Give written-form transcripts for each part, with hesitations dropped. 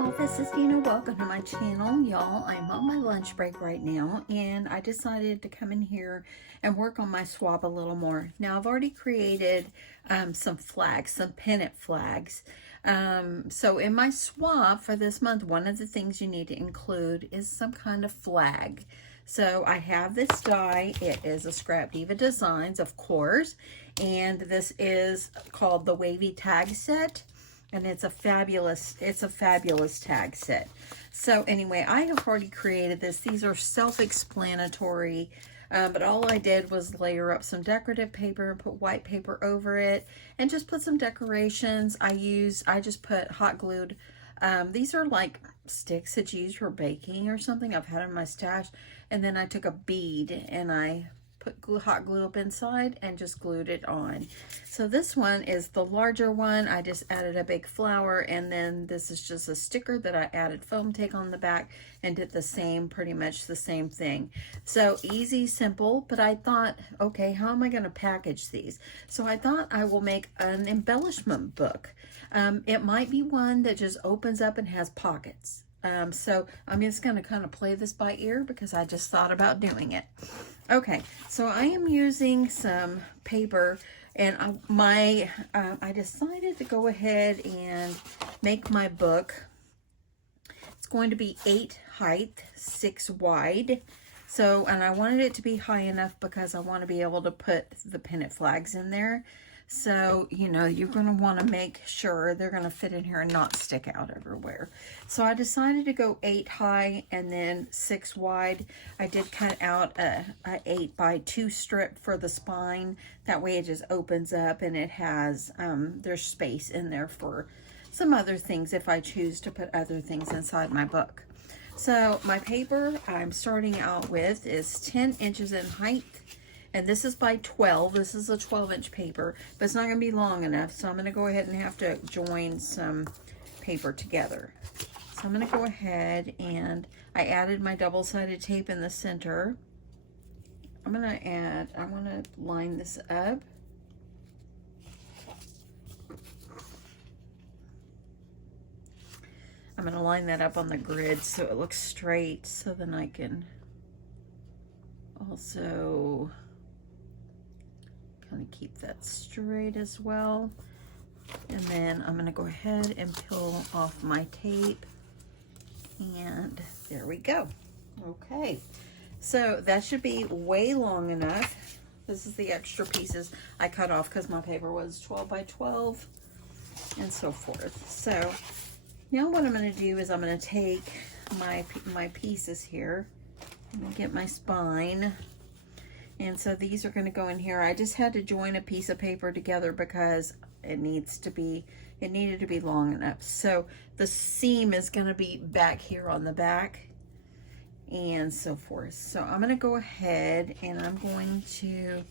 y'all, this is Dina. Welcome to my channel. Y'all, I'm on my lunch break right now, and I decided to come in here and work on my swab a little more. Now, I've already created some flags, some pennant flags. So in my swab for this month, one of the things you need to include is some kind of flag. So I have this die. It is a Scrap Diva Designs, of course, and this is called the Wavy Tag Set. And it's a fabulous tag set. So anyway, I have already created this. These are self-explanatory, but all I did was layer up some decorative paper and put white paper over it and just put some decorations. I just put hot glued, these are like sticks that you use for baking or something. I've had in my stash. And then I took a bead and I put hot glue up inside and just glued it on. So this one is the larger one. I just added a big flower, and then this is just a sticker that I added foam tape on the back and did the same, pretty much the same thing. So easy, simple, but I thought, okay, how am I going to package these? So I thought I will make an embellishment book. It might be one that just opens up and has pockets. So I'm just going to kind of play this by ear because I just thought about doing it. Okay, so I am using some paper, and I decided to go ahead and make my book. It's going to be 8 height, 6 wide. So, and I wanted it to be high enough because I want to be able to put the pennant flags in there. So, you know, you're going to want to make sure they're going to fit in here and not stick out everywhere. So I decided to go 8 high and then 6 wide. I did cut out a 8 by 2 strip for the spine. That way it just opens up and it has, there's space in there for some other things if I choose to put other things inside my book. So my paper I'm starting out with is 10 inches in height. And this is by 12. This is a 12-inch paper, but it's not going to be long enough. So I'm going to go ahead and have to join some paper together. So I'm going to go ahead and I added my double-sided tape in the center. I want to line this up. I'm going to line that up on the grid so it looks straight, so then I can also kind of keep that straight as well. And then I'm going to go ahead and peel off my tape, and there we go. Okay, so that should be way long enough. This is the extra pieces I cut off because my paper was 12 by 12 and so forth. So now what I'm going to do is I'm going to take my pieces here. I'm going to get my spine. And so these are going to go in here. I just had to join a piece of paper together because it needed to be long enough. So the seam is going to be back here on the back and so forth. So I'm going to go ahead and I'm going to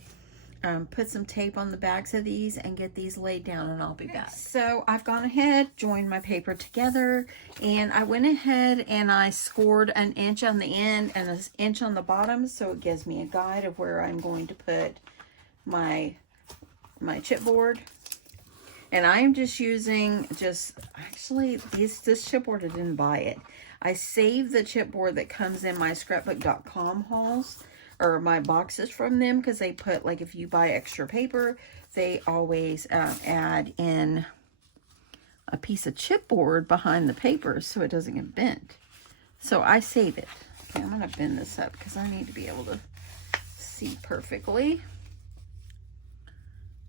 put some tape on the backs of these and get these laid down, and I'll be back. So I've gone ahead, joined my paper together, and I went ahead and I scored an inch on the end and an inch on the bottom, so it gives me a guide of where I'm going to put my chipboard. And I am just using actually this chipboard, I didn't buy it. I saved the chipboard that comes in my scrapbook.com hauls, or my boxes from them, because they put, like, if you buy extra paper, they always add in a piece of chipboard behind the paper so it doesn't get bent. So I save it. Okay, I'm going to bend this up because I need to be able to see perfectly.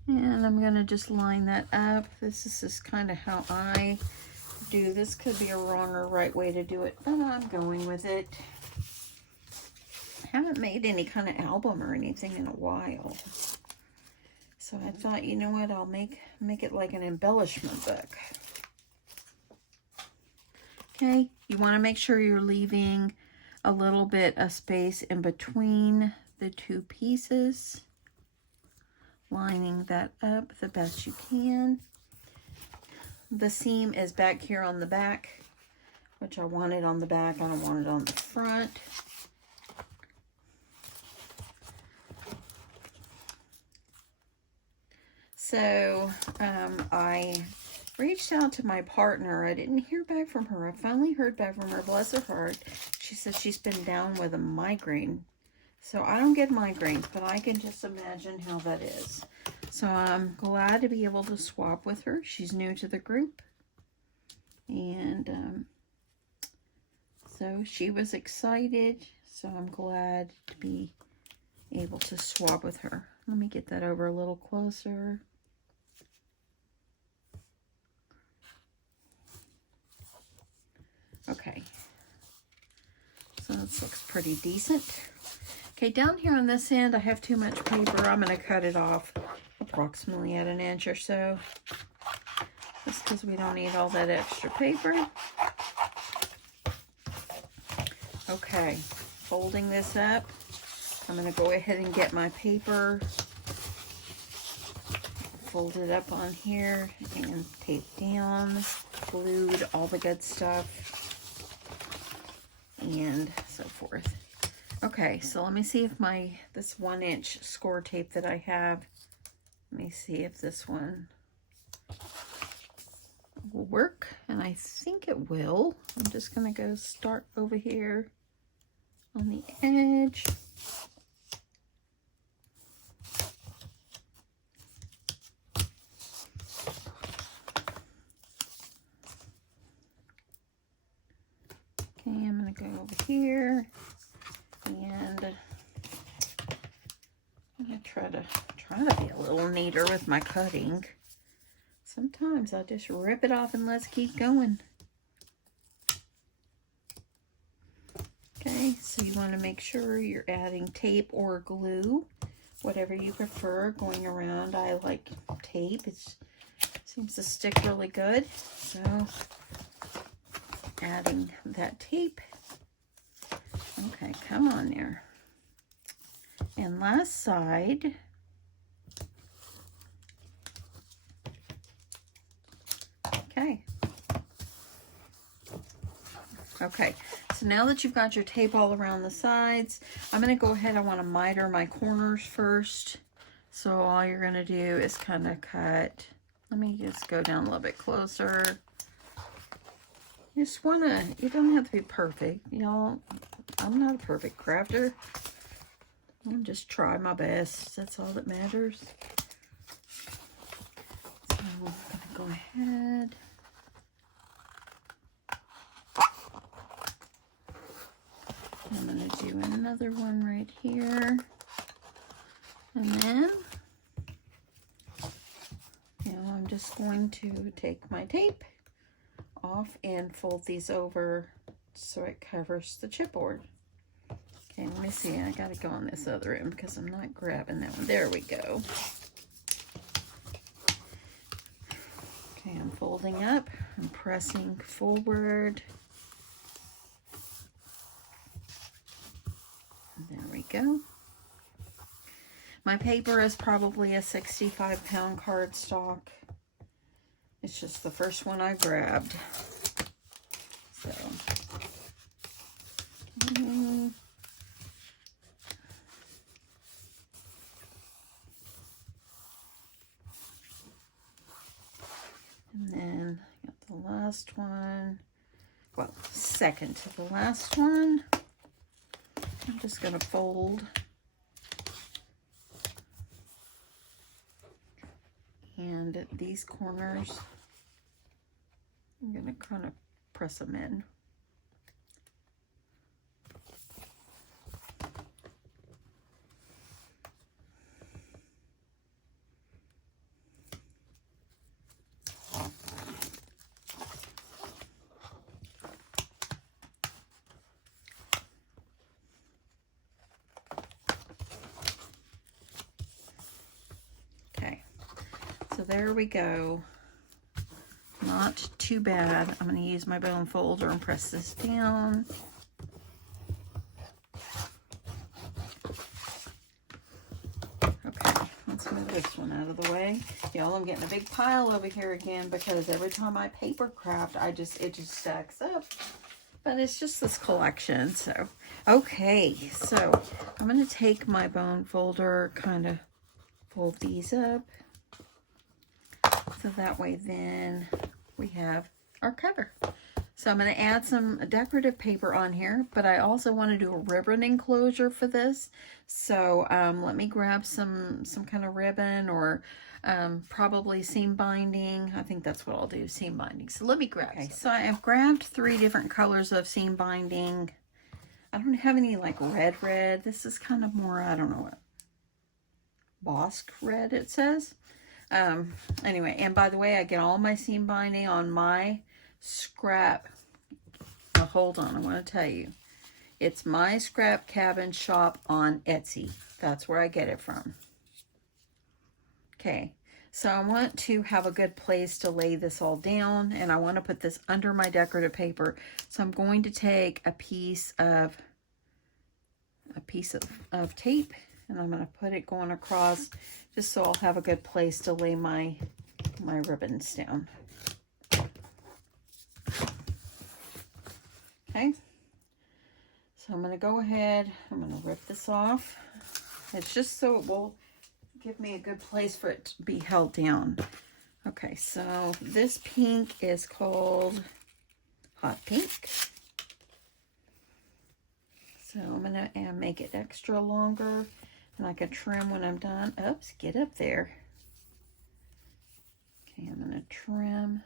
And I'm going to just line that up. This is just kind of how I do. This could be a wrong or right way to do it, but I'm going with it. Haven't made any kind of album or anything in a while, so I thought, you know what, I'll make it like an embellishment book. Okay, you want to make sure you're leaving a little bit of space in between the two pieces, lining that up the best you can. The seam is back here on the back, which I want it on the back. I don't want it on the front. So I reached out to my partner. I didn't hear back from her. I finally heard back from her, bless her heart. She said she's been down with a migraine. So I don't get migraines, but I can just imagine how that is. So I'm glad to be able to swap with her. She's new to the group. And so she was excited. So I'm glad to be able to swap with her. Let me get that over a little closer. Okay. So this looks pretty decent. Okay, down here on this end, I have too much paper. I'm going to cut it off approximately at 1 inch or so. Just because we don't need all that extra paper. Okay, folding this up. I'm going to go ahead and get my paper. Fold it up on here and tape down. Glued, all the good stuff. And so forth. Okay, so let me see if this 1 inch score tape that I have, let me see if this one will work, and I think it will. I'm just gonna go start over here on the edge. Okay, I'm gonna go over here. And I'm gonna try to be a little neater with my cutting. Sometimes I just rip it off and let's keep going. Okay, so you want to make sure you're adding tape or glue, whatever you prefer, going around. I like tape. It seems to stick really good. So adding that tape. Okay, come on there. And last side. Okay. Okay, so now that you've got your tape all around the sides, I'm going to go ahead. I want to miter my corners first. So all you're going to do is kind of cut. Let me just go down a little bit closer. You just want to, you don't have to be perfect. You know, I'm not a perfect crafter. I'm just try my best. That's all that matters. So I'm going to go ahead. I'm going to do another one right here. And then, now I'm just going to take my tape off and fold these over so it covers the chipboard. Okay, let me see. I got to go on this other end because I'm not grabbing that one. There we go. Okay, I'm folding up. I'm pressing forward. There we go. My paper is probably a 65-pound cardstock. It's just the first one I grabbed. So, and then I got the last one. Well, second to the last one. I'm just going to fold. And these corners, I'm going to kind of press them in. So there we go. Not too bad. I'm going to use my bone folder and press this down. Okay, let's move this one out of the way. Y'all, I'm getting a big pile over here again because every time I paper craft, it just stacks up. But it's just this collection. So, okay, so I'm going to take my bone folder, kind of fold these up. So that way then we have our cover. So I'm going to add some decorative paper on here, but I also want to do a ribbon enclosure for this. So let me grab some kind of ribbon, or probably seam binding. I think that's what I'll do, seam binding. So let me grab some. So I have grabbed 3 different colors of seam binding. I don't have any like red. This is kind of more, I don't know what, Bosque red it says. Anyway, and by the way, I get all my seam binding on my scrap. Now, hold on, I want to tell you. It's My Scrap Cabin Shop on Etsy. That's where I get it from. Okay, so I want to have a good place to lay this all down, and I want to put this under my decorative paper. So I'm going to take a piece of tape, and I'm going to put it going across, just so I'll have a good place to lay my ribbons down. Okay, so I'm going to go ahead, I'm going to rip this off. It's just so it will give me a good place for it to be held down. Okay, so this pink is called Hot Pink. So I'm going to make it extra longer, and I can trim when I'm done. Oops, get up there. Okay, I'm going to trim.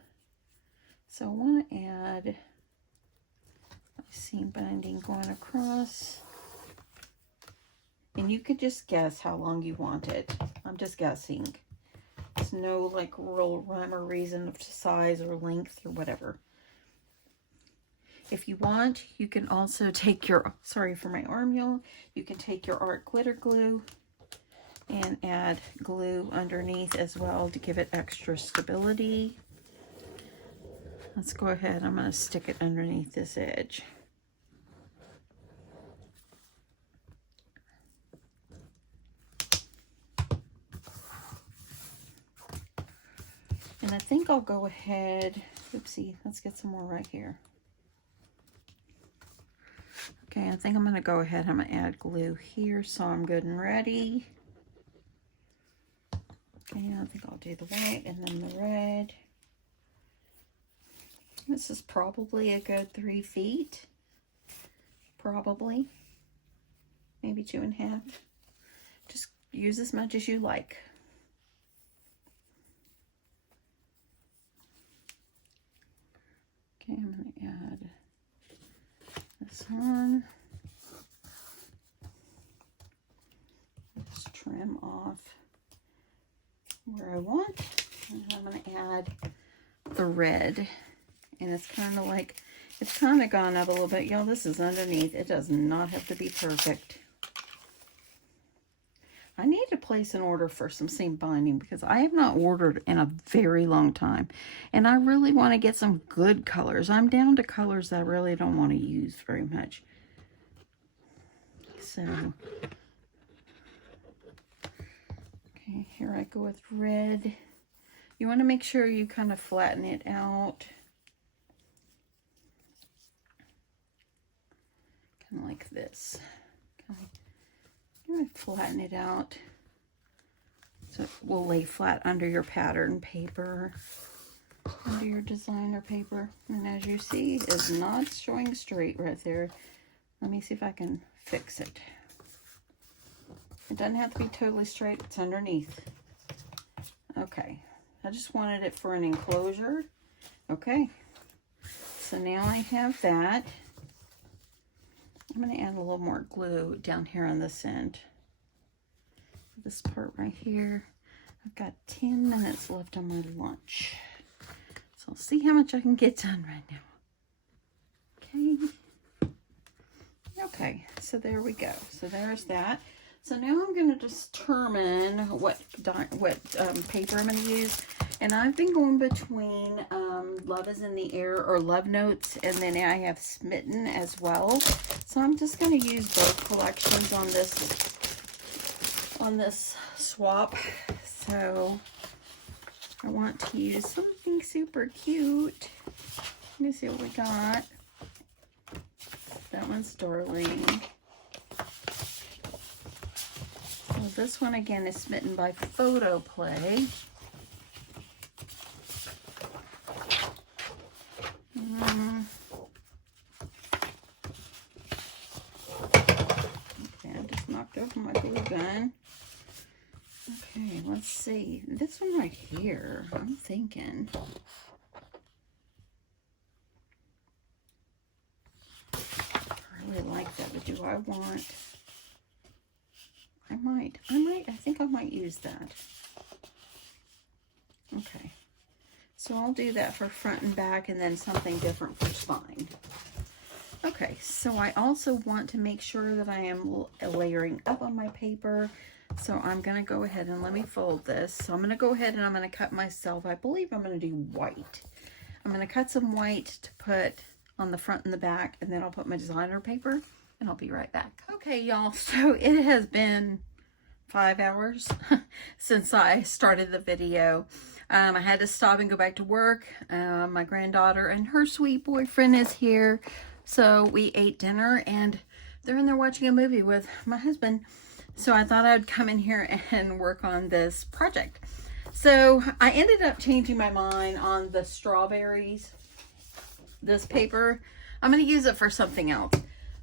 So I want to add seam binding going across, and you could just guess how long you want it. I'm just guessing. There's no like real rhyme or reason of size or length or whatever. If you want, you can also take your, sorry for my arm, y'all, you can take your art glitter glue and add glue underneath as well to give it extra stability. Let's go ahead, I'm going to stick it underneath this edge. And I think I'll go ahead, oopsie, let's get some more right here. Okay, I think I'm going to go ahead, I'm going to add glue here so I'm good and ready. Okay, I think I'll do the white and then the red. This is probably a good 3 feet. Probably. Maybe 2.5. Just use as much as you like. Okay, I'm going to add this one. Just trim off where I want. And I'm going to add the red. And it's kind of like, it's kind of gone up a little bit. Y'all, this is underneath. It does not have to be perfect. I need to place an order for some seam binding because I have not ordered in a very long time. And I really want to get some good colors. I'm down to colors that I really don't want to use very much. So, okay, here I go with red. You want to make sure you kind of flatten it out. Kind of like this. Okay. I'm going to flatten it out so it will lay flat under your pattern paper, under your designer paper. And as you see, it's not showing straight right there. Let me see if I can fix it. It doesn't have to be totally straight, it's underneath. Okay, I just wanted it for an enclosure. Okay, so now I have that. I'm going to add a little more glue down here on this end. This part right here. I've got 10 minutes left on my lunch. So I'll see how much I can get done right now. Okay. Okay, so there we go. So there's that. So now I'm going to determine what paper I'm going to use. And I've been going between Love is in the Air or Love Notes, and then I have Smitten as well. So I'm just going to use both collections on this swap. So I want to use something super cute. Let me see what we got. That one's Darling. So this one again is Smitten by Photo Play. knocked over my glue gun. Okay, let's see. This one right here, I'm thinking. I really like that, but do I want... I think I might use that. Okay. So I'll do that for front and back and then something different for spine. Okay, so I also want to make sure that I am layering up on my paper. So I'm going to go ahead and let me fold this. So I'm going to go ahead and I'm going to cut myself. I believe I'm going to do white. I'm going to cut some white to put on the front and the back, and then I'll put my designer paper, and I'll be right back. Okay, y'all, so it has been 5 hours since I started the video. I had to stop and go back to work. My granddaughter and her sweet boyfriend is here. So we ate dinner and they're in there watching a movie with my husband. So I thought I'd come in here and work on this project. So I ended up changing my mind on the strawberries. This paper, I'm going to use it for something else.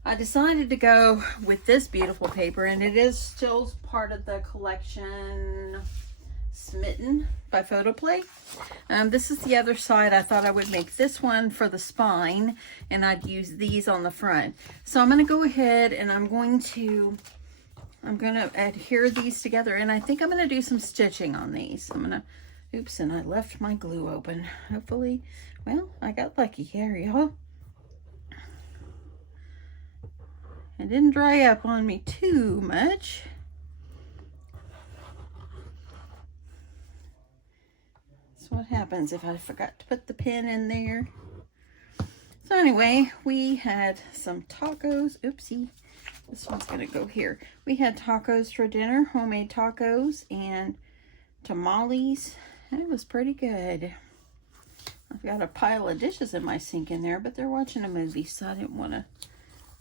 I decided to go with this beautiful paper, and it is still part of the collection Smitten by Photoplay. This is the other side. I thought I would make this one for the spine, and I'd use these on the front. So I'm going to go ahead and I'm going to adhere these together, and I think I'm going to do some stitching on these. I'm going to, oops, and I left my glue open. Hopefully, well, I got lucky here, y'all. It didn't dry up on me too much. That's what happens if I forgot to put the pin in there. So anyway, we had some tacos. Oopsie. This one's going to go here. We had tacos for dinner, homemade tacos and tamales. It was pretty good. I've got a pile of dishes in my sink in there, but they're watching a movie, so I didn't want to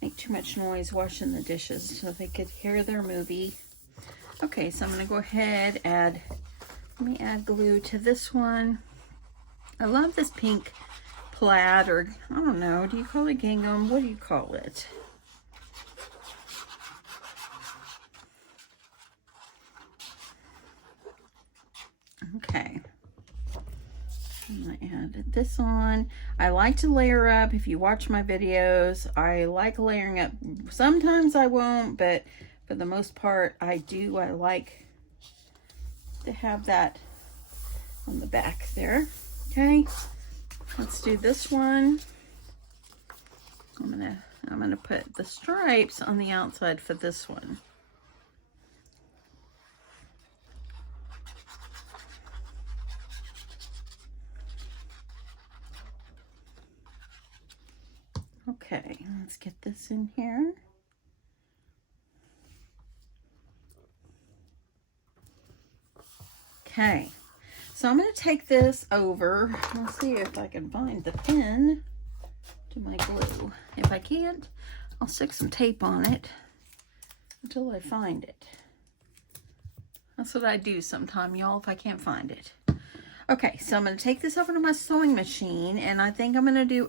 make too much noise washing the dishes so they could hear their movie. Okay, so I'm going to go ahead and let me add glue to this one. I love this pink plaid, or I don't know, do you call it gingham? What do you call it? Okay. I'm going to add this on. I like to layer up. If you watch my videos, I like layering up. Sometimes I won't, but for the most part, I do. I like to have that on the back there. Okay, let's do this one. I'm gonna put the stripes on the outside for this one. Okay, let's get this in here. Okay, so I'm going to take this over. Let's see if I can find the pin to my glue. If I can't, I'll stick some tape on it until I find it. That's what I do sometime, y'all, if I can't find it. Okay, so I'm going to take this over to my sewing machine, and I think I'm going to do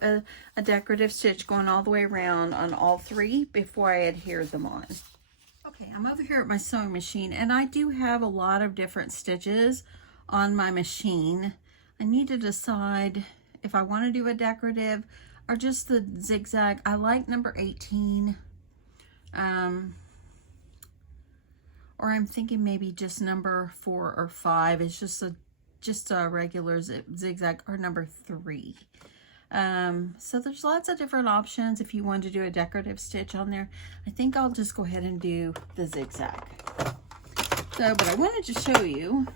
a decorative stitch going all the way around on all three before I adhere them on. Okay, I'm over here at my sewing machine, and I do have a lot of different stitches on my machine. I need to decide if I want to do a decorative or just the zigzag. I like number 18. Or I'm thinking maybe just number 4 or 5. It's just a regular zigzag, or number 3. So there's lots of different options if you want to do a decorative stitch on there. I think I'll just go ahead and do the zigzag. So, but I wanted to show you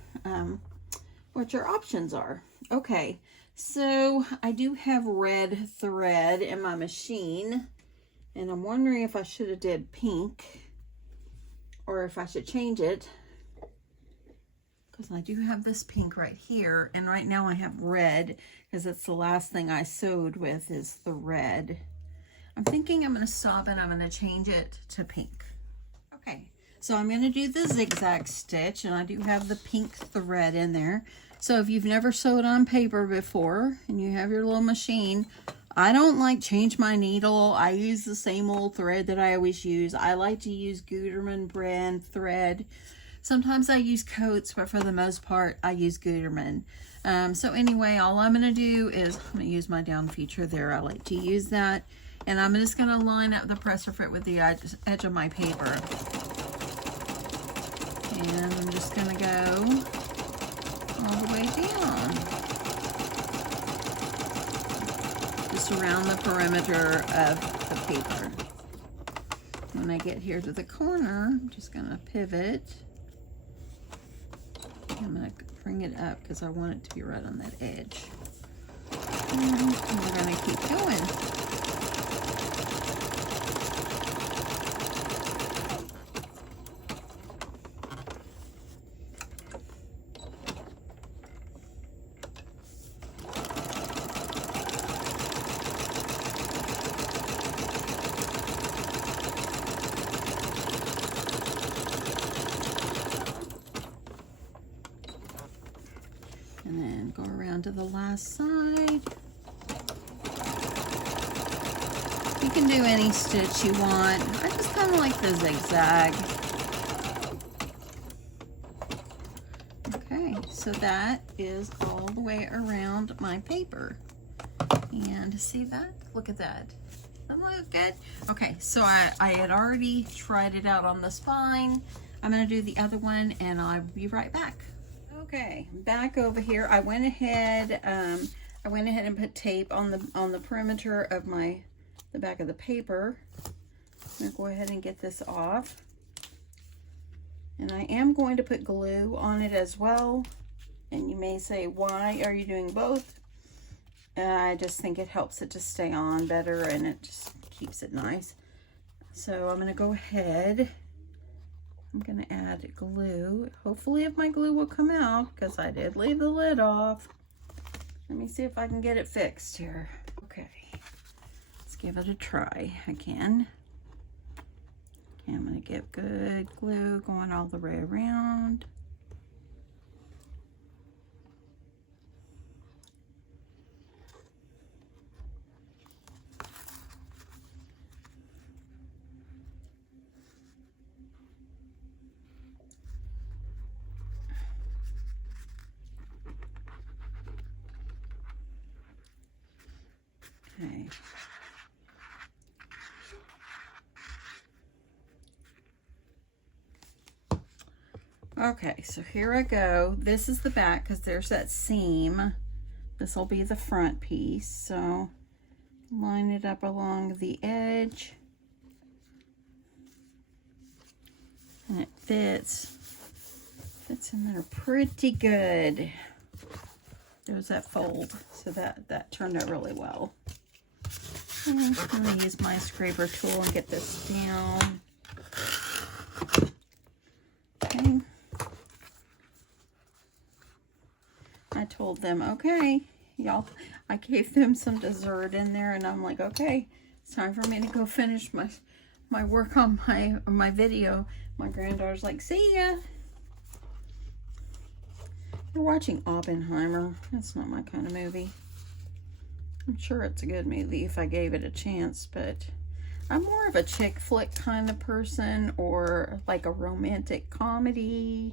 what your options are. Okay, so I do have red thread in my machine, and I'm wondering if I should have did pink or if I should change it, because I do have this pink right here, and right now I have red because it's the last thing I sewed with is the red. I'm thinking I'm going to stop and I'm going to change it to pink. Okay, so I'm going to do the zigzag stitch, and I do have the pink thread in there. So if you've never sewed on paper before and you have your little machine, I don't like change my needle. I use the same old thread that I always use. I like to use Gutermann brand thread. Sometimes I use Coats, but for the most part, I use Gutermann. So anyway, all I'm going to do is, I'm going to use my down feature there. I like to use that. And I'm just going to line up the presser foot with the edge of my paper. And I'm just going to go all the way down. Just around the perimeter of the paper. When I get here to the corner, I'm just going to pivot. I'm going to bring it up because I want it to be right on that edge. And we're going to keep going. And then go around to the last side. You can do any stitch you want. I just kind of like the zigzag. Okay, so that is all the way around my paper. And see that? Look at that. Doesn't that look good? Okay, so I had already tried it out on the spine. I'm going to do the other one and I'll be right back. Okay, back over here. I went ahead and put tape on the perimeter of the back of the paper. I'm gonna go ahead and get this off. And I am going to put glue on it as well. And you may say, why are you doing both? I just think it helps it to stay on better and it just keeps it nice. So I'm gonna go ahead. I'm going to add glue. Hopefully if my glue will come out, because I did leave the lid off. Let me see if I can get it fixed here. Okay, let's give it a try again. Okay, I'm going to get good glue going all the way around. Okay. Okay, so here I go. This is the back because there's that seam. This will be the front piece. So line it up along the edge. And it fits in there pretty good. There's that fold. So that turned out really well. And I'm going to use my scraper tool and get this down. Okay. I told them, okay, y'all, I gave them some dessert in there and I'm like, okay, it's time for me to go finish my work on my video. My granddaughter's like, see ya. We're watching Oppenheimer. That's not my kind of movie. I'm sure it's a good movie if I gave it a chance, but I'm more of a chick flick kind of person, or like a romantic comedy.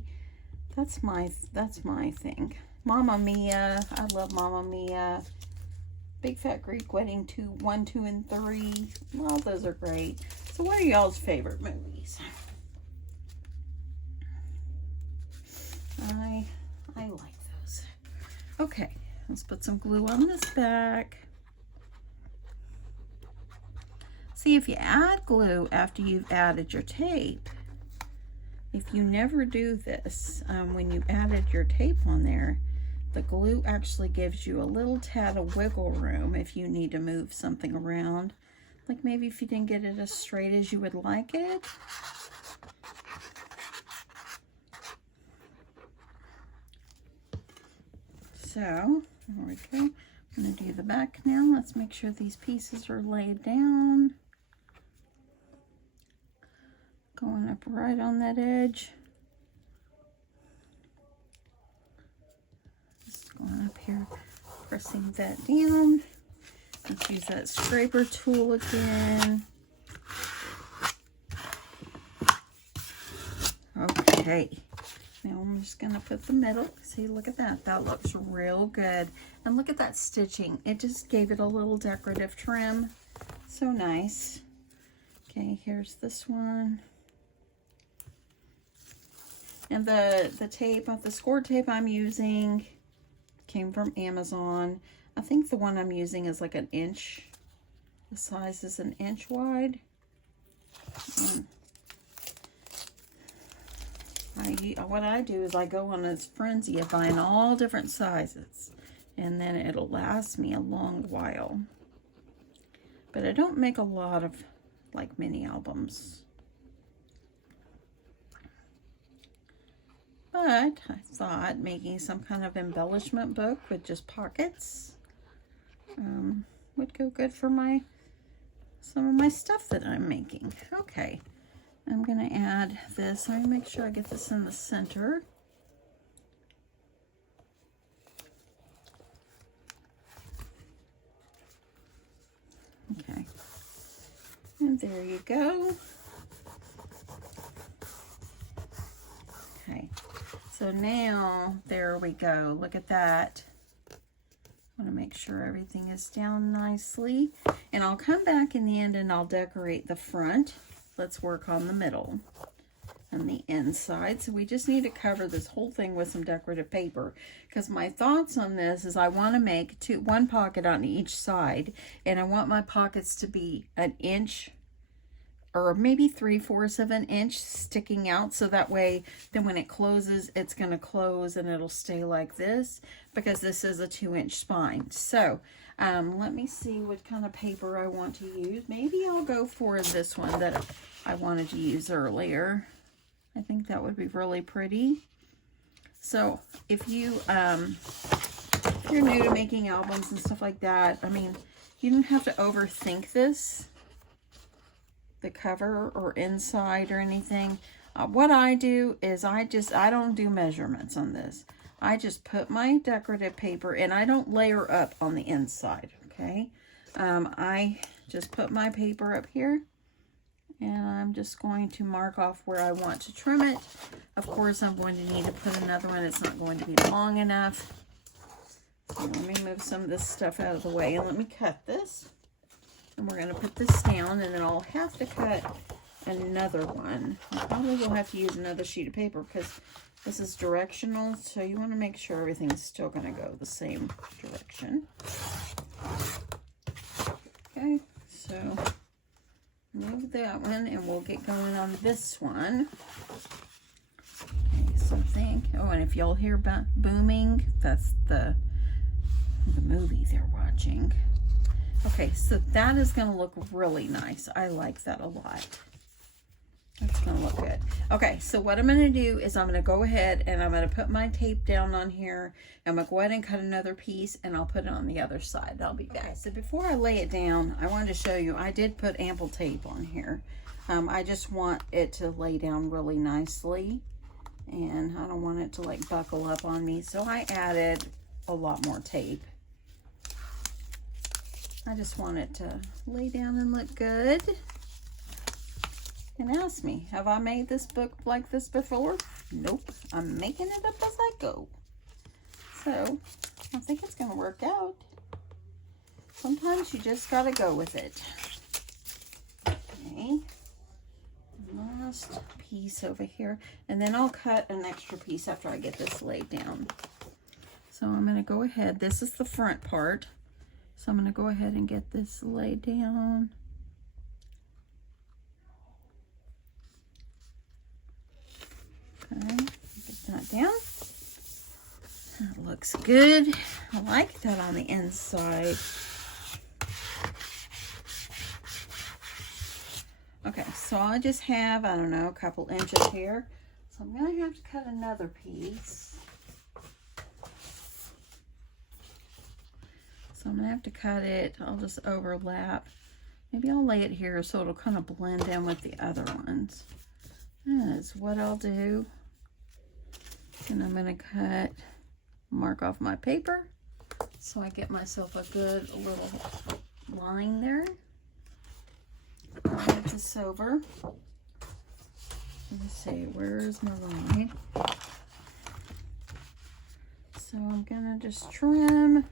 That's my thing. Mamma Mia. I love Mamma Mia. Big Fat Greek Wedding 1, 2, and 3. Well, those are great. So what are y'all's favorite movies? I like those. Okay, let's put some glue on this back. See, if you add glue after you've added your tape, if you never do this, when you added your tape on there, the glue actually gives you a little tad of wiggle room if you need to move something around. Like maybe if you didn't get it as straight as you would like it. So, there we go. I'm going to do the back now. Let's make sure these pieces are laid down. Going up right on that edge. Just going up here, pressing that down. Let's use that scraper tool again. Okay. Now I'm just going to put the middle. See, look at that. That looks real good. And look at that stitching. It just gave it a little decorative trim. So nice. Okay, here's this one. And the tape, the score tape I'm using came from Amazon. I think the one I'm using is like an inch. The size is an inch wide. What I do is I go on this frenzy of buying all different sizes, and then it'll last me a long while. But I don't make a lot of like mini albums. But I thought making some kind of embellishment book with just pockets would go good for some of my stuff that I'm making. Okay, I'm gonna add this. Let me make sure I get this in the center. Okay, and there you go. Okay, so now there we go. Look at that. I want to make sure everything is down nicely, and I'll come back in the end and I'll decorate the front. Let's work on the middle and the inside. So we just need to cover this whole thing with some decorative paper, because my thoughts on this is I want to make one pocket on each side, and I want my pockets to be an inch or maybe 3/4 of an inch sticking out, so that way then when it closes, it's going to close and it'll stay like this, because this is a 2-inch spine. So let me see what kind of paper I want to use. Maybe I'll go for this one that I wanted to use earlier. I think that would be really pretty. So if you're new to making albums and stuff like that, I mean, you don't have to overthink this, the cover or inside or anything. What I do is I don't do measurements on this. I just put my decorative paper, and I don't layer up on the inside, okay? I just put my paper up here, and I'm just going to mark off where I want to trim it. Of course, I'm going to need to put another one. It's not going to be long enough. So let me move some of this stuff out of the way, and let me cut this. And we're going to put this down, and then I'll have to cut another one. I probably will have to use another sheet of paper, because this is directional, so you want to make sure everything's still going to go the same direction. Okay, so move that one, and we'll get going on this one. Okay, so and if y'all hear booming, that's the movie they're watching. Okay, so that is going to look really nice. I like that a lot. That's going to look good. Okay, so what I'm going to do is I'm going to go ahead and I'm going to put my tape down on here. I'm going to go ahead and cut another piece, and I'll put it on the other side. I'll be back. Okay, so before I lay it down, I wanted to show you, I did put ample tape on here. I just want it to lay down really nicely, and I don't want it to like buckle up on me, so I added a lot more tape. I just want it to lay down and look good. And ask me, have I made this book like this before? Nope, I'm making it up as I go. So, I think it's going to work out. Sometimes you just got to go with it. Okay, last piece over here. And then I'll cut an extra piece after I get this laid down. So I'm going to go ahead, this is the front part. So I'm going to go ahead and get this laid down. Okay, get that down. That looks good. I like that on the inside. Okay, so I just have, I don't know, a couple inches here. So I'm going to have to cut another piece. So I'm going to have to cut it. I'll just overlap. Maybe I'll lay it here so it'll kind of blend in with the other ones. That is what I'll do. And I'm going to mark off my paper so I get myself a good little line there. I'll move this over. Let's see, where's my line? So I'm gonna just trim.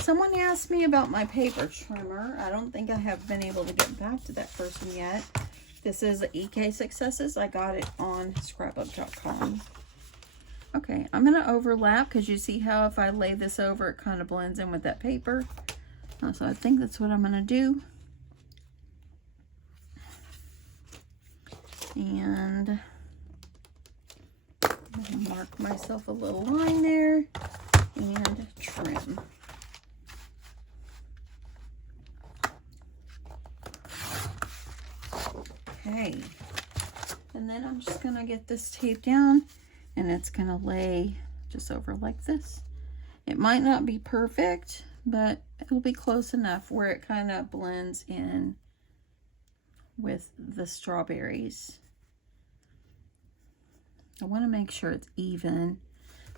Someone asked me about my paper trimmer. I don't think I have been able to get back to that person yet. This is EK Successes. I got it on scrapbook.com. Okay, I'm gonna overlap because you see how if I lay this over, it kind of blends in with that paper. So I think that's what I'm gonna do. And I'm gonna mark myself a little line there and trim. Okay, and then I'm just gonna get this tape down and it's gonna lay just over like this. It might not be perfect, but it'll be close enough where it kind of blends in with the strawberries. I want to make sure it's even.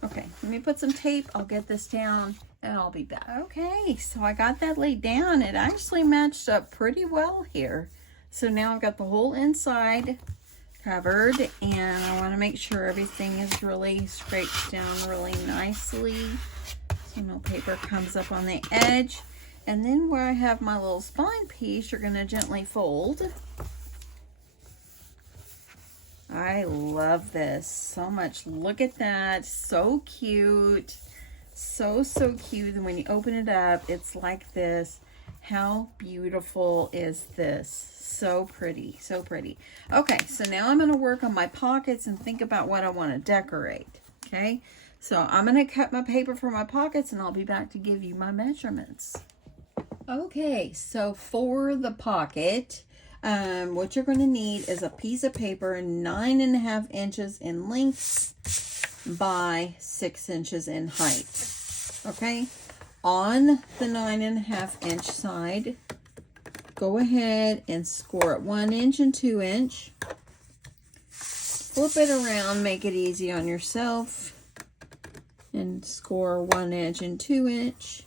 Okay, let me put some tape. I'll get this down and I'll be back. Okay, so I got that laid down. It actually matched up pretty well here. So now I've got the whole inside covered, and I want to make sure everything is really scraped down really nicely so no paper comes up on the edge. And then where I have my little spine piece, you're going to gently fold. I love this so much. Look at that. So cute. So cute. And when you open it up, it's like this. How beautiful is this? So pretty. So pretty. Okay, so now I'm going to work on my pockets and think about what I want to decorate. Okay, so I'm going to cut my paper for my pockets and I'll be back to give you my measurements. Okay, so for the pocket, what you're going to need is a piece of paper 9.5 inches in length by 6 inches in height. Okay, on the 9.5 inch side, go ahead and score it 1 inch and 2 inch. Flip it around, make it easy on yourself, and score 1 inch and 2 inch.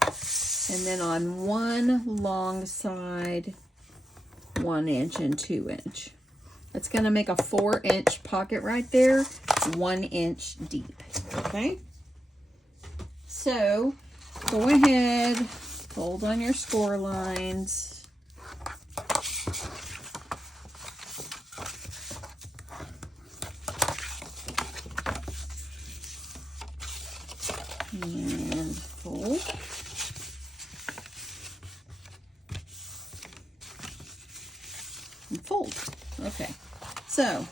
And then on one long side, 1 inch and 2 inch. It's going to make a 4 inch pocket right there, 1 inch deep. Okay, so go ahead, fold on your score lines. And fold. And fold. Okay, so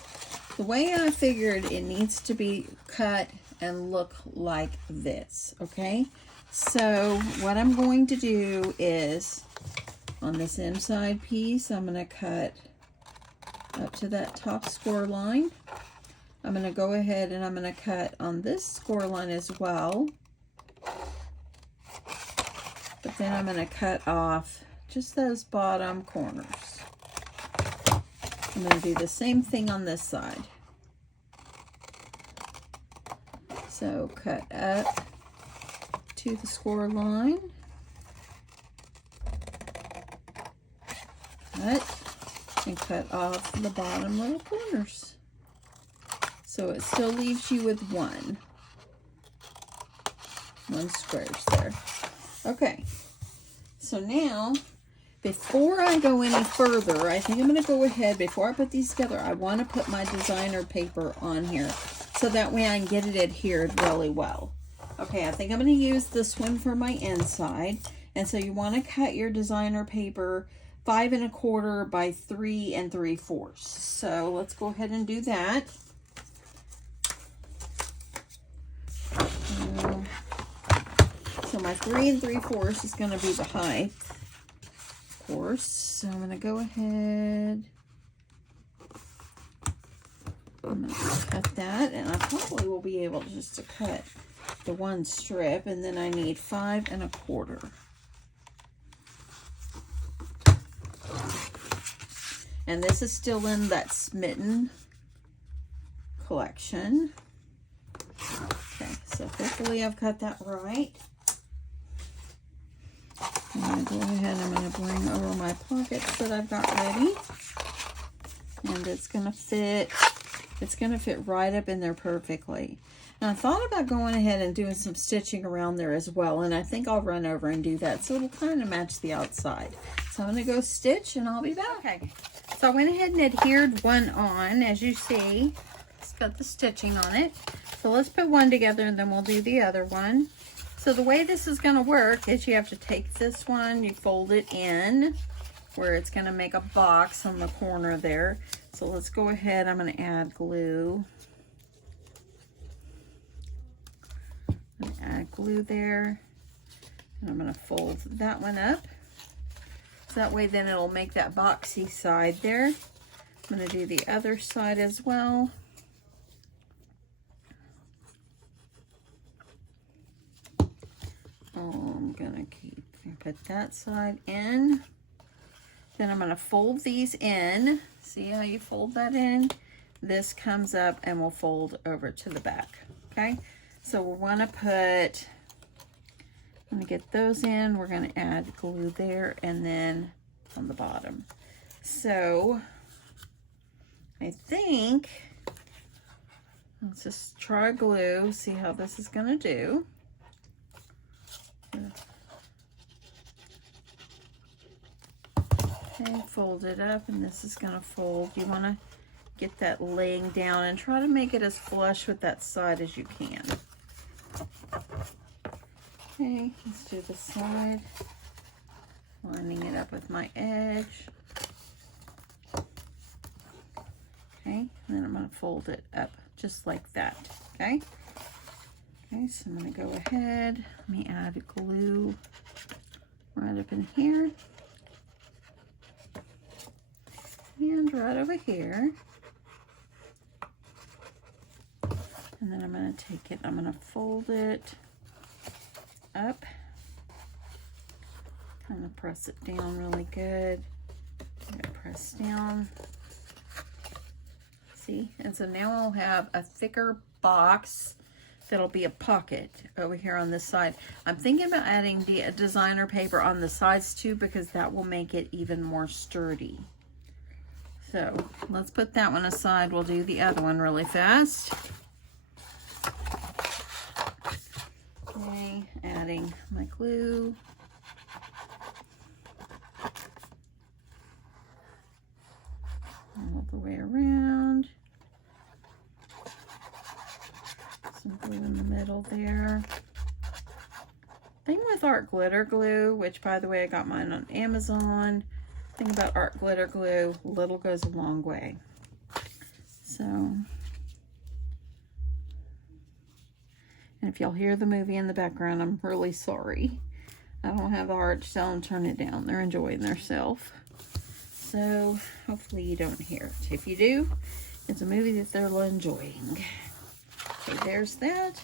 the way I figured it needs to be cut and look like this. Okay, so what I'm going to do is on this inside piece, I'm going to cut up to that top score line. I'm going to go ahead and I'm going to cut on this score line as well. But then I'm going to cut off just those bottom corners. I'm going to do the same thing on this side. So cut up to the score line. Cut and cut off the bottom little corners. So it still leaves you with one squares there. Okay, so now before I go any further, I think I'm going to go ahead, before I put these together, I want to put my designer paper on here so that way I can get it adhered really well. Okay, I think I'm going to use this one for my inside, and so you want to cut your designer paper 5 1/4 by 3 3/4. So let's go ahead and do that. So my 3 3/4 is going to be the height, of course. So I'm going to go ahead. I'm going to cut that, and I probably will be able just to cut the one strip, and then I need 5 1/4. And this is still in that Smitten collection. Okay, so hopefully I've got that right. I'm going to go ahead, I'm going to bring over my pockets that I've got ready. And it's going to fit right up in there perfectly. And I thought about going ahead and doing some stitching around there as well. And I think I'll run over and do that. So it'll kind of match the outside. So I'm going to go stitch and I'll be back. Okay. So I went ahead and adhered one on, as you see. It's got the stitching on it. So let's put one together and then we'll do the other one. So the way this is going to work is you have to take this one, you fold it in where it's going to make a box on the corner there. So let's go ahead, I'm going to add glue. I'm going to add glue there. And I'm going to fold that one up. So that way then it'll make that boxy side there. I'm going to do the other side as well. I'm gonna put that side in. Then I'm gonna fold these in. See how you fold that in? This comes up and we'll fold over to the back. Okay, so we want to put, I'm gonna get those in. We're gonna add glue there and then on the bottom. So I think, let's just try glue, see how this is gonna do. Okay, fold it up and this is going to fold. You want to get that laying down and try to make it as flush with that side as you can. Okay, let's do the side. Lining it up with my edge. Okay, and then I'm going to fold it up just like that. Okay. Okay, so I'm going to go ahead, let me add glue right up in here and right over here. And then I'm going to take it, I'm going to fold it up, kind of press it down really good. Press down. See, and so now I'll have a thicker box that'll be a pocket over here on this side. I'm thinking about adding the designer paper on the sides too, because that will make it even more sturdy. So let's put that one aside. We'll do the other one really fast. Okay, adding my glue. All the way around. Some glue in the middle there. Thing with art glitter glue, which by the way I got mine on Amazon. Thing about art glitter glue, little goes a long way. So, and if y'all hear the movie in the background, I'm really sorry. I don't have the heart to tell them turn it down. They're enjoying themselves. So hopefully you don't hear it. If you do, it's a movie that they're enjoying. Okay, there's that.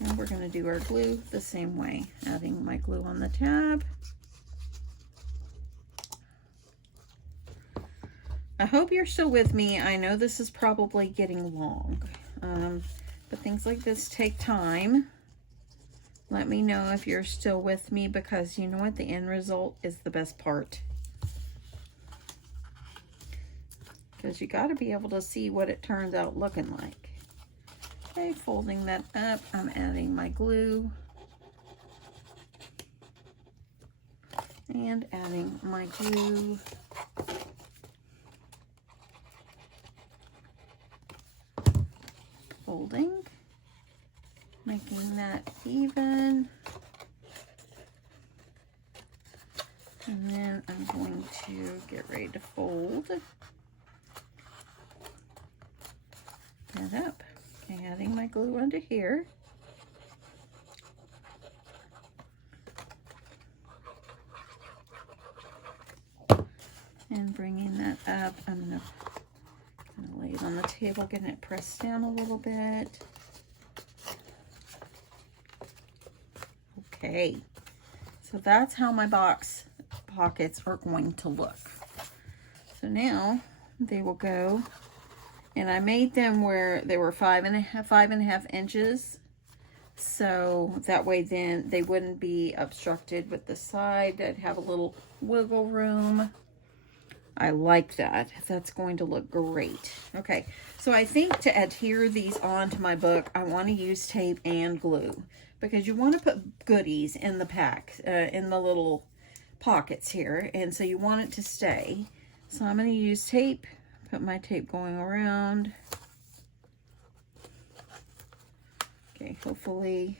And we're going to do our glue the same way. Adding my glue on the tab. I hope you're still with me. I know this is probably getting long. But things like this take time. Let me know if you're still with me, because you know what? The end result is the best part. Because you got to be able to see what it turns out looking like. Okay, folding that up, I'm adding my glue. And adding my glue. Folding. Making that even. And then I'm going to get ready to fold that up. Okay, adding my glue under here. And bringing that up, I'm going to lay it on the table, getting it pressed down a little bit. Okay, so that's how my box pockets are going to look. So now they will go, and I made them where they were 5.5 inches So that way then they wouldn't be obstructed with the side. They'd have a little wiggle room. I like that. That's going to look great. Okay, so I think to adhere these onto my book, I want to use tape and glue, because you want to put goodies in the pack, in the little pockets here, and so you want it to stay. So I'm going to use tape, put my tape going around. Okay, hopefully,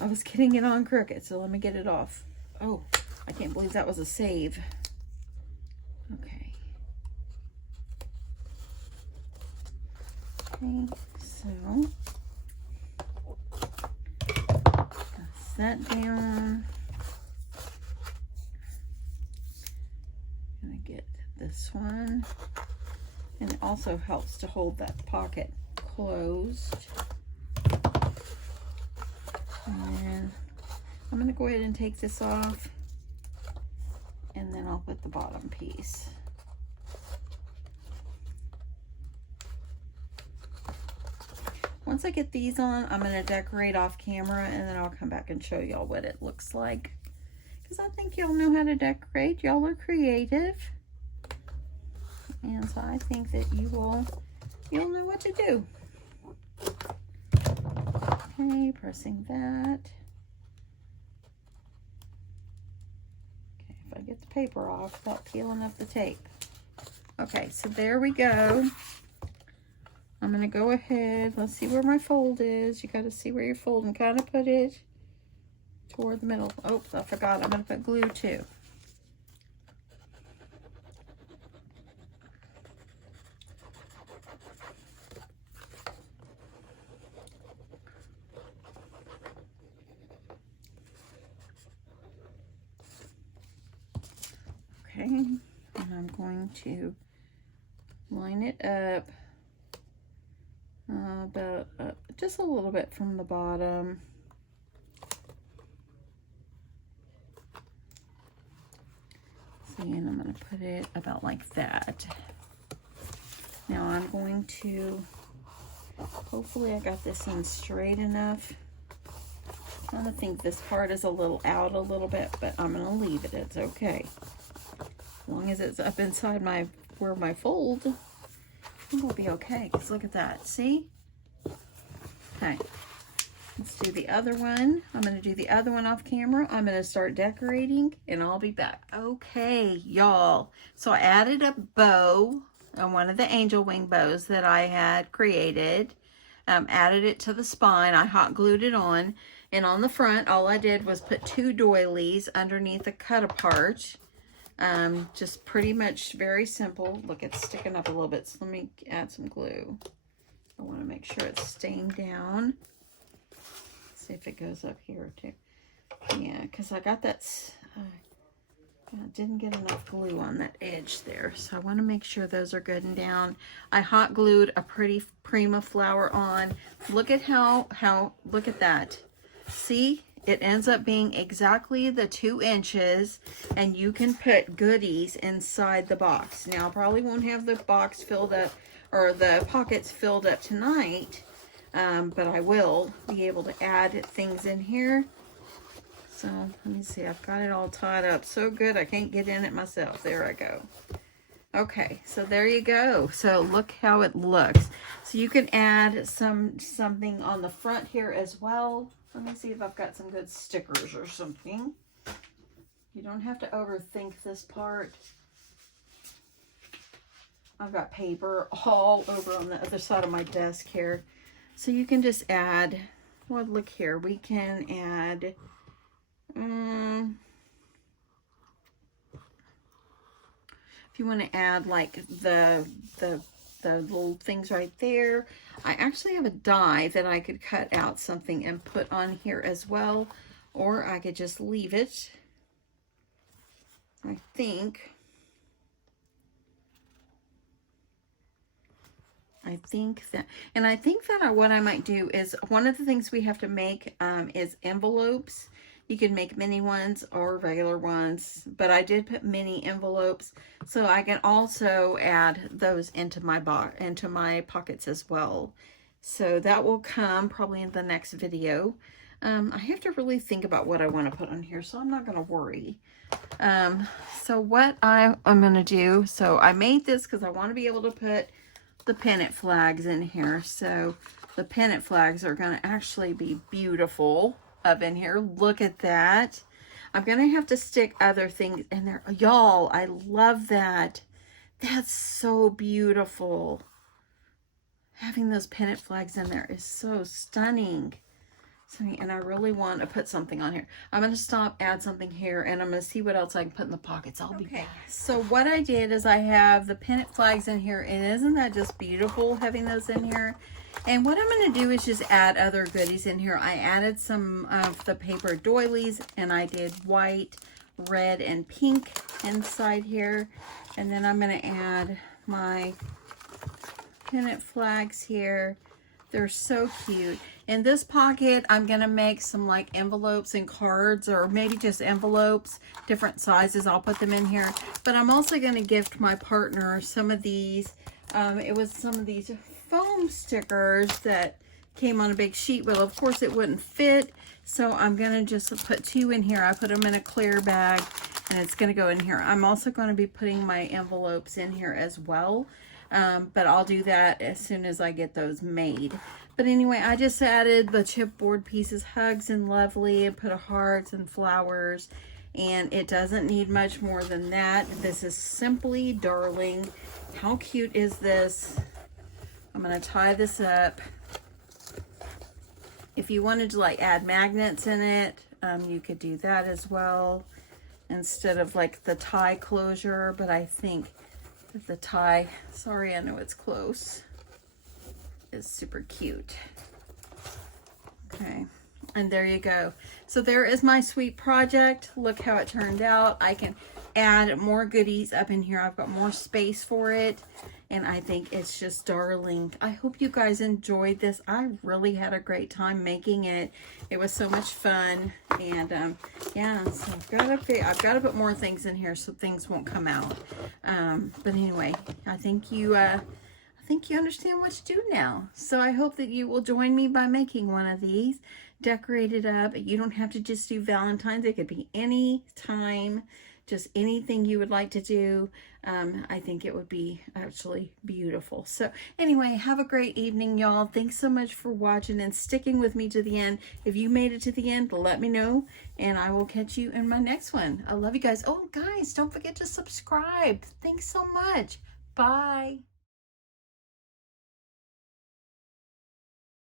I was getting it on crooked, so let me get it off. Oh, I can't believe that was a save. Okay. Okay, so that's that down. Gonna get this one. And it also helps to hold that pocket closed. And I'm going to go ahead and take this off, and then I'll put the bottom piece. Once I get these on, I'm going to decorate off camera, and then I'll come back and show y'all what it looks like. Because I think y'all know how to decorate. Y'all are creative. And so I think that you'll know what to do. Okay, pressing that. Okay, if I get the paper off without peeling up the tape. Okay, so there we go. I'm going to go ahead. Let's see where my fold is. You got to see where you're folding. Kind of put it toward the middle. Oops, I forgot. I'm going to put glue too. Okay, and I'm going to line it up about just a little bit from the bottom. See, and I'm going to put it about like that. Now I'm going to, hopefully I got this in straight enough. I kind of think this part is a little out a little bit, but I'm going to leave it. It's okay. As long as it's up inside where my fold, it'll be okay. Because look at that. See? Okay. Let's do the other one. I'm going to do the other one off camera. I'm going to start decorating, and I'll be back. Okay, y'all. So I added a bow on one of the angel wing bows that I had created. Added it to the spine. I hot glued it on. And on the front, all I did was put 2 doilies underneath the cut apart. Just pretty much very simple. Look, it's sticking up a little bit, so let me add some glue. I want to make sure it's staying down. See if it goes up here too. Yeah, because I got that, I didn't get enough glue on that edge there, so I want to make sure those are good and down. I hot glued a pretty Prima flower on. Look at look at that. See? It ends up being exactly the 2 inches, and you can put goodies inside the box. Now, I probably won't have the box filled up, or the pockets filled up tonight, but I will be able to add things in here. So, let me see. I've got it all tied up so good I can't get in it myself. There I go. Okay, so there you go. So, look how it looks. So, you can add something on the front here as well. Let me see if I've got some good stickers or something. You don't have to overthink this part. I've got paper all over on the other side of my desk here. So you can just add, well, look here. We can add, if you want to add like the little things right there. I actually have a die that I could cut out something and put on here as well, or I could just leave it. I think that, and I think that what I might do is, one of the things we have to make is envelopes. You can make mini ones or regular ones, but I did put mini envelopes, so I can also add those into my pockets as well. So that will come probably in the next video. I have to really think about what I want to put on here, so I'm not going to worry. So what I'm going to do, so I made this because I want to be able to put the pennant flags in here. So the pennant flags are going to actually be beautiful up in here. Look at that. I'm going to have to stick other things in there. Y'all, I love that. That's so beautiful. Having those pennant flags in there is so stunning. And I really want to put something on here. I'm going to stop, add something here, and I'm going to see what else I can put in the pockets. I'll be back. So what I did is I have the pennant flags in here, and isn't that just beautiful having those in here? And what I'm going to do is just add other goodies in here. I added some of the paper doilies, and I did white, red, and pink inside here. And then I'm going to add my pennant flags here. They're so cute. In this pocket, I'm going to make some like envelopes and cards, or maybe just envelopes, different sizes. I'll put them in here. But I'm also going to gift my partner some of these. It was some of these foam stickers that came on a big sheet. Well, of course, it wouldn't fit. So I'm going to just put 2 in here. I put them in a clear bag, and it's going to go in here. I'm also going to be putting my envelopes in here as well. But I'll do that as soon as I get those made. But anyway, I just added the chipboard pieces, Hugs and Lovely, and put hearts and flowers. And it doesn't need much more than that. This is simply darling. How cute is this? I'm going to tie this up. If you wanted to like add magnets in it, you could do that as well, instead of like the tie closure. But I think that the tie, sorry, I know it's close, is super cute. Okay, and there you go. So there is my sweet project. Look how it turned out. I can add more goodies up in here. I've got more space for it, and I think it's just darling. I hope you guys enjoyed this. I really had a great time making it. It was so much fun. And yeah, so I've got to put more things in here so things won't come out. But anyway, I think you understand what to do now. So I hope that you will join me by making one of these, decorate it up. You don't have to just do Valentine's. It could be any time, just anything you would like to do. I think it would be actually beautiful. So anyway, have a great evening, y'all. Thanks so much for watching and sticking with me to the end. If you made it to the end, let me know, and I will catch you in my next one. I love you guys. Oh, guys, don't forget to subscribe. Thanks so much. Bye.